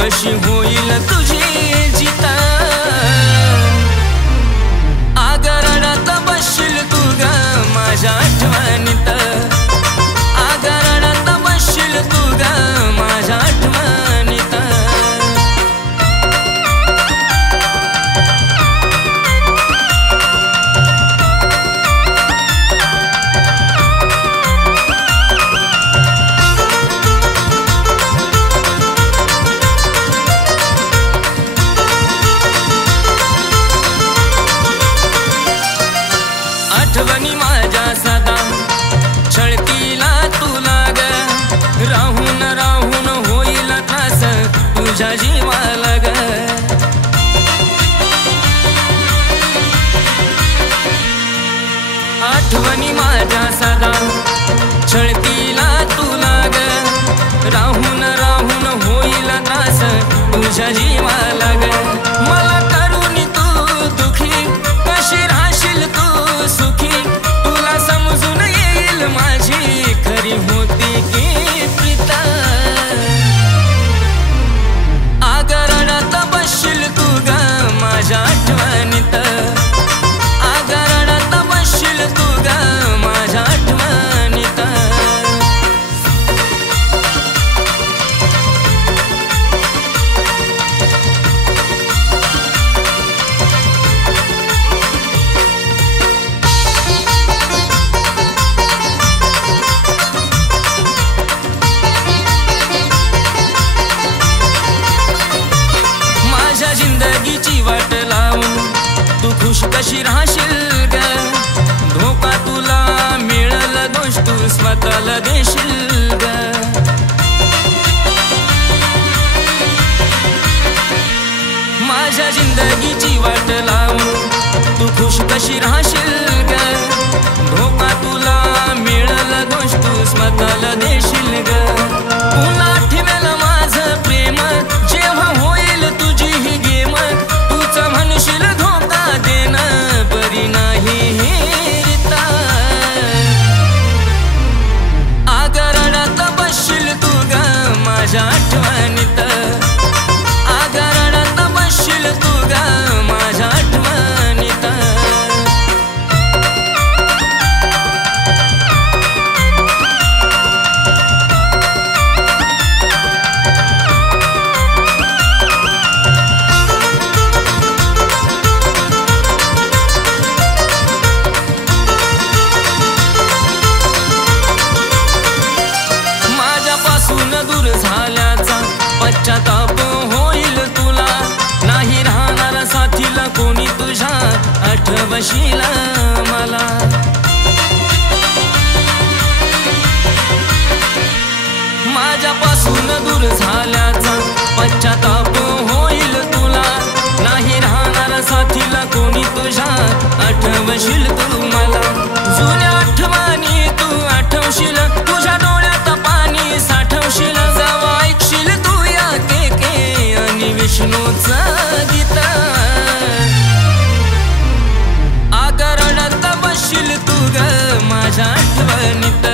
कशी होईल तुझी जिता आगरणात बसशील तू ग माझ्या आठवणीत आगरणात बसशील तू ग माझ्या आठवणीत आठवणी माझ्या सदा छळतीला तुला ग राहून राहून होईल त्रास तुझ्या जीवाला ग आठवणी माझ्या सदा छळतीला तुला ग राहून राहून होईल त्रास तुझ्या जीवाला ग मला करून तू दुखी कशी राहशील तू सुखी तुला समजून येईल माझी खरी होती की प्रीता आगरणात बसशील तू ग माझ्या आठवणीत आगरणात बसशील तू ग माझ्या आठवणीत जिंदगीची वाट लावून तू खुश कशी राहशील ग धोका तुला मिळल दोष तू स्वतःला देशील ग माझ्या जिंदगीची वाट लावून तू खुश कशी राहशील ग धोका तुला मिळल दोष तू स्वतःला देशील ग पुन्हा ठेवेल माझं प्रेम जेव्हा होईल तुझी ही गेम तूच म्हणशील धोका देणं बरी नाही रीता आगरणात बसशील तू ग माझ्या आठवणीत आगरणात बसशील तू ग माझ्या आठवणीत दूर झाल्याचा पश्चाताप होईल तुला नाही राहणार साथीला कोणी तुझ्या आठवशील मला माझ्यापासून दूर झाल्याचा पश्चाताप होईल तुला नाही राहणार साथीला कोणी तुझ्या आठवशील तू मला जुन्या आठवणी तू आठवशील तुझ्या डोळ्यात पाणी साठवशील जेव्हा ऐकशील तू या के आणि विष्णूचा गीता आगरणात बसशील तू ग माझ्या आठवणीत